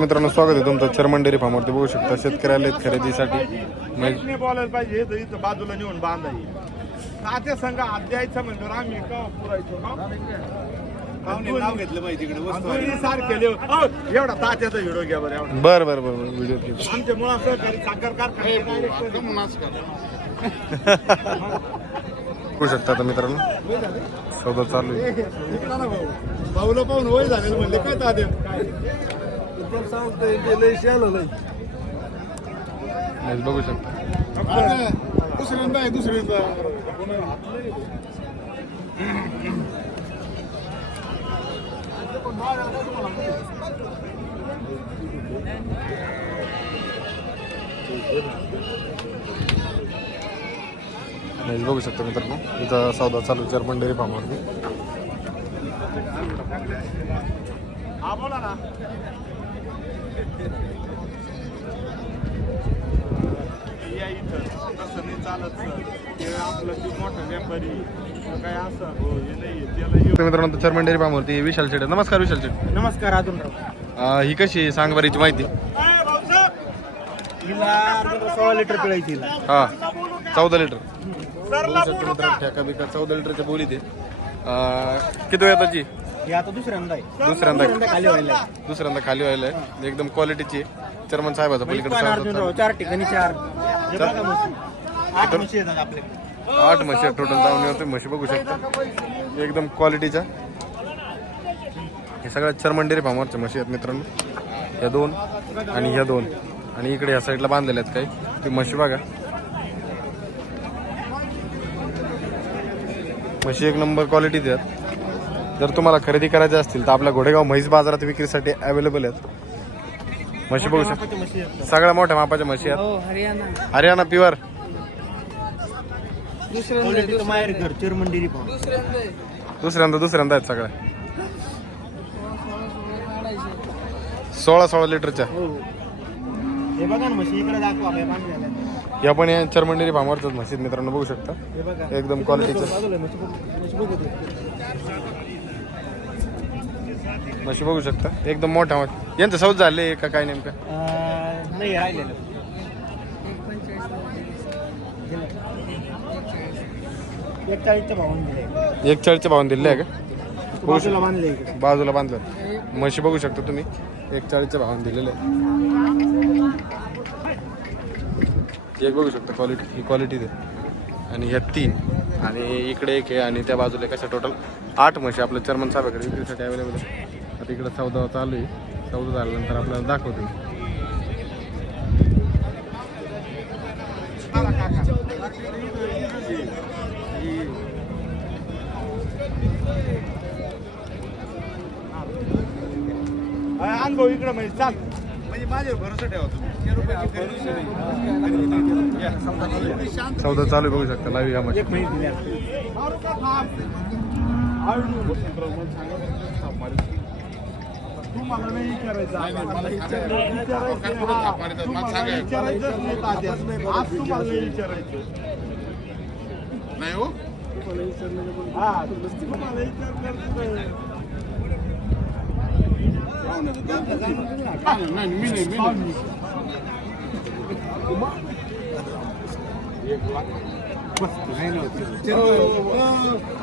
मित्रांनो स्वागत आहे तुमचं चर्मन डेअरी फार्मवरती. बघू शकता शेतकऱ्याला आहेत खरेदीसाठी. बोलायला पाहिजे तर इथं बाजूला नेऊन बांधाई तात्या संघ अध्यायचं म्हणजे आम्ही का पुरायचो नाव घेतलं सारखे अहो, एवढा तात्याचा व्हिडिओ घ्या बरं एवढा. बरं बरं बरं बरं व्हिडिओ घेऊ आमच्या मुळा सहकारी साखर कारखाने बघू शकता आता मित्रांनो. सौदा चालू आहे. भाऊला पाहून वय झालेलं म्हणले काय तात्या म्हैस बघू शकता दुसऱ्यांदा आहे दुसऱ्यांदा म्हैस बघू शकता. मित्रांनो. इथं सौदा चालू चर्मन डेअरी फार्मवरती हा बोला ना. या इथं तसं नाही चालत सर. ते आपलं ते मोठं व्यापारी काय असं हो हे नाही त्याला येऊ. तर मित्रांनो आता चर्मन डेअरी फार्मवरती विशाल शेट. नमस्कार विशाल शेट नमस्कार अजून ही कशी आहे? सांग बरं हिची माहिती हिला सोळा लिटर पिळायची हिला. हा चौदा लिटर. ठेका बिका चौदा लिटरच्या बोली ते अं, किती वेळ त्याची ही आता दुसऱ्यांदा आहे. दुसऱ्यांदा. खाली व्हायला दुसऱ्यांदा खाली व्हायला आहे. एकदम क्वालिटीची चर्मन साहेबाचा पलीकडे पण अर्जुनराव चार ठिकाणी चार. हे बघा म्हशी. आठ म्हशी येतात आपले आहे. आठ म्हशी टोटल जाऊन येतो म्हशी बघू शकता. एकदम क्वालिटीच्या हे सगळ्या चर्मन डेअरी फार्मवरच्या म्हशी आहेत मित्रांनो. ह्या दोन आणि ह्या दोन. आणि इकडे ह्या साईडला बांधलेल्या आहेत काही. ती म्हशी बघा. म्हशी एक नंबर क्वालिटी आहेत जर तुम्हाला खरेदी करायचे असतील तर आपल्या घोडेगाव म्हैस बाजारात विक्रीसाठी अवेलेबल आहेत. म्हशी बघू शकता. सगळ्या मोठ्या मापाच्या म्हशी आहेत. हो हरियाणा. हरियाणा प्युअर. दुसऱ्यांदा दुसऱ्यांदा. आहे. दुसऱ्यांदा. दुसऱ्यांदा आहेत सगळ्या. सोळा सोळा लिटरच्या. हो. या पण या चर्मंडेरी फार्मवरच्याच म्हशी आहेत मित्रांनो बघू शकता. हे बघा. एकदम क्वालिटीचं म्हशी बघ- शकता. एकदम मोठ्या मोठ्या यांचं सौद झाले का काय नेमकं? नाही राहिलेलं. एक चाळीसच्या भावाने दिले एक चाळीसच्या भावून दिले आहे का बाजूला बांधले बाजूला बांधलं. म्हशी बघू शकता तुम्ही. एक चाळीसच्या भावाने दिलेलं आहे. एक बघू शकता क्वालिटी ही क्वालिटी दे. आणि ह्या तीन. आणि इकडे एक आहे आणि त्या बाजूला एक अशा टोटल आठ म्हशी आपल्या चर्मन साहेबाकडे विक्रीसाठी अवेलेबल आहे आता इकडे चौदा चालू आहे. चौदा झाल्यानंतर आपल्याला दाखवतो मी. अनुभव म्हणजे चाल. म्हणजे माझ्यावर भरोसा ठेवा तुम्ही. चौदा चालू बघू शकता लाईव्ह या महिने दिल्या तुम्हाला नाही विचारायचं नाही हो. हा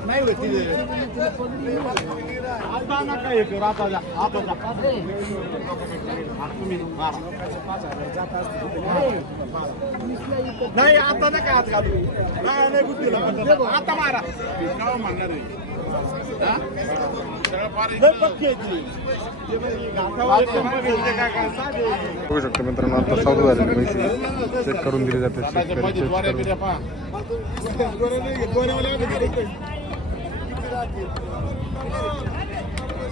नाही. होती आता नका हे करू आता जा आता जा नाही आता नका हात घालू नाही नाही बुद्धीला आता मारा म्हणणार आहे बघू शकतो मित्रांनो आता चौदा झाले पैसे चेक करून दिले जाते सगळ्या पंचवीस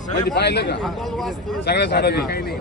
check पाहिलं का सगळ्या झाडांनी.